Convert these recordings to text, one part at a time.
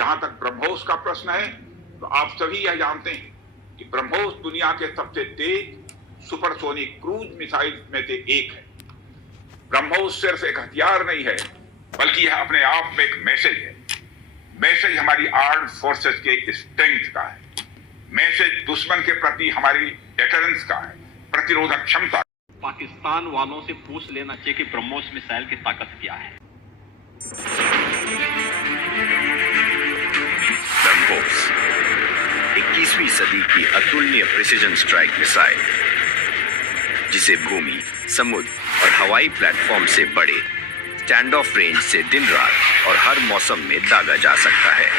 जहां तक ब्रह्मोस का प्रश्न है तो आप सभी यह जानते हैं कि ब्रह्मोस दुनिया के सबसे तेज सुपरसोनिक क्रूज मिसाइल में से एक है। ब्रह्मोस सिर्फ एक हथियार नहीं है बल्कि यह अपने आप में एक मैसेज है। मैसेज हमारी आर्म्ड फोर्सेस के स्ट्रेंथ का है। मैसेज दुश्मन के प्रति हमारी डेटरेंस का है, प्रतिरोधक क्षमता। पाकिस्तान वालों से पूछ लेना चाहिए कि ब्रह्मोस मिसाइल की ताकत क्या है। ब्रह्मोस 21वीं सदी की अतुलनीय प्रिसिजन स्ट्राइक मिसाइल, जिसे भूमि, समुद्र और हवाई प्लेटफॉर्म से बड़े स्टैंड ऑफ रेंज से दिन रात और हर मौसम में दागा जा सकता है।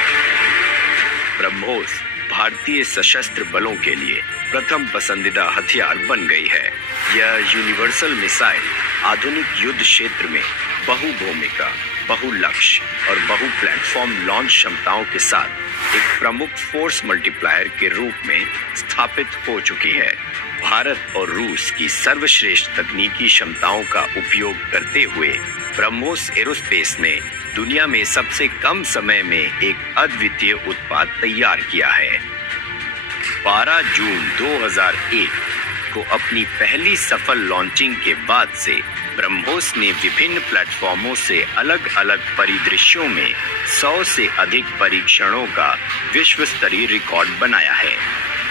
ब्रह्मोस भारतीय सशस्त्र बलों के लिए प्रथम पसंदीदा हथियार बन गई है। यह यूनिवर्सल मिसाइल आधुनिक युद्ध क्षेत्र में बहुभूमिका, बहुलक्ष्य और बहु प्लेटफॉर्म लॉन्च क्षमताओं के साथ एक प्रमुख फोर्स मल्टीप्लायर के रूप में स्थापित हो चुकी है। भारत और रूस की सर्वश्रेष्ठ तकनीकी क्षमताओं का उपयोग करते हुए ब्रह्मोस एरोस्पेस ने दुनिया में सबसे कम समय में एक अद्वितीय उत्पाद तैयार किया है। 12 जून 2001 को अपनी पहली सफल लॉन्चिंग के बाद से ब्रह्मोस ने विभिन्न प्लेटफॉर्मों से अलग अलग परिदृश्यों में 100 से अधिक परीक्षणों का विश्व स्तरीय रिकॉर्ड बनाया है,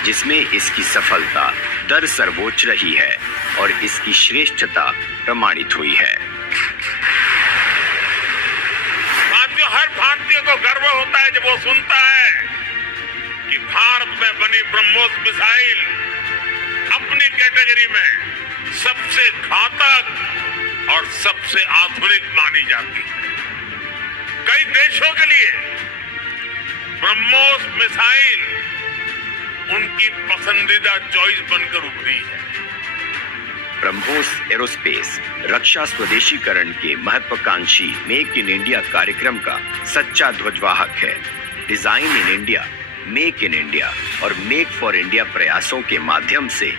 जिसमें इसकी सफलता दर सर्वोच्च रही है और इसकी श्रेष्ठता प्रमाणित हुई है। हर भारतीय को गर्व होता है जब वो सुनता है कि भारत में बनी ब्रह्मोस मिसाइल अपनी कैटेगरी में सबसे घातक और सबसे आधुनिक मानी जाती है। कई देशों के लिए ब्रह्मोस मिसाइल उनकी पसंदीदा चॉइस बनकर उभरी है। ब्रह्मोस एरोस्पेस रक्षा स्वदेशीकरण के महत्वाकांक्षी मेक इन इंडिया कार्यक्रम का सच्चा ध्वजवाहक है। Design in India, make in India और मेक फॉर इंडिया प्रयासों के माध्यम से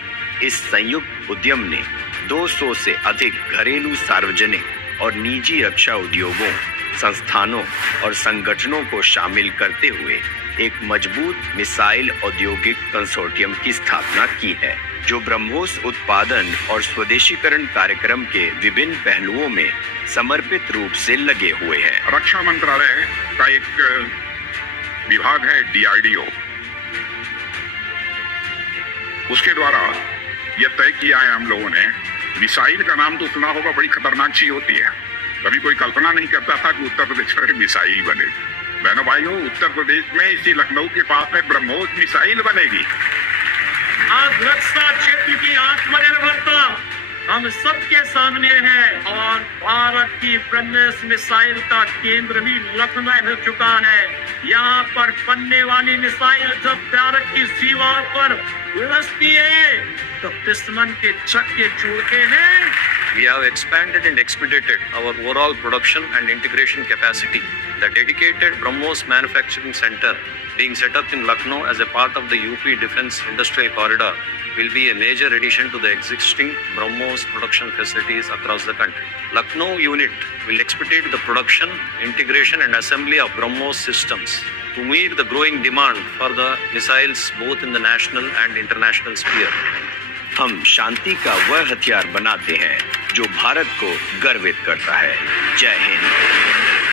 इस संयुक्त उद्यम ने 200 से अधिक घरेलू, सार्वजनिक और निजी रक्षा उद्योगों, संस्थानों और संगठनों को शामिल करते हुए एक मजबूत मिसाइल औद्योगिक कंसोर्टियम की स्थापना की है, जो ब्रह्मोस उत्पादन और स्वदेशीकरण कार्यक्रम के विभिन्न पहलुओं में समर्पित रूप से लगे हुए हैं। रक्षा मंत्रालय का एक विभाग है DRDO, उसके द्वारा यह तय किया है हम लोगों ने। मिसाइल का नाम तो सुना होगा, बड़ी खतरनाक चीज होती है। कभी कोई कल्पना नहीं करता था कि उत्तर प्रदेश में मिसाइल बनेगी। बहनों भाइयों, उत्तर प्रदेश में इसी लखनऊ के पास में ब्रह्मोस मिसाइल बनेगी। आज रक्षा क्षेत्र की आत्मनिर्भरता हम सबके सामने है और भारत की ब्रह्मोस मिसाइल का केंद्र भी लखनऊ हो चुका है। यहाँ पर बनने वाली मिसाइल जब भारत की सीमाओं पर उड़ती है तो दुश्मन के चक्के छूटते हैं। We have expanded and expedited our overall production and integration capacity. The dedicated BrahMos Manufacturing Center being set up in Lucknow as a part of the UP Defence Industrial Corridor will be a major addition to the existing BrahMos production facilities across the country. Lucknow unit will expedite the production, integration and assembly of BrahMos systems to meet the growing demand for the missiles both in the national and international sphere. हम शांति का वह हथियार बनाते हैं जो भारत को गर्वित करता है। जय हिंद।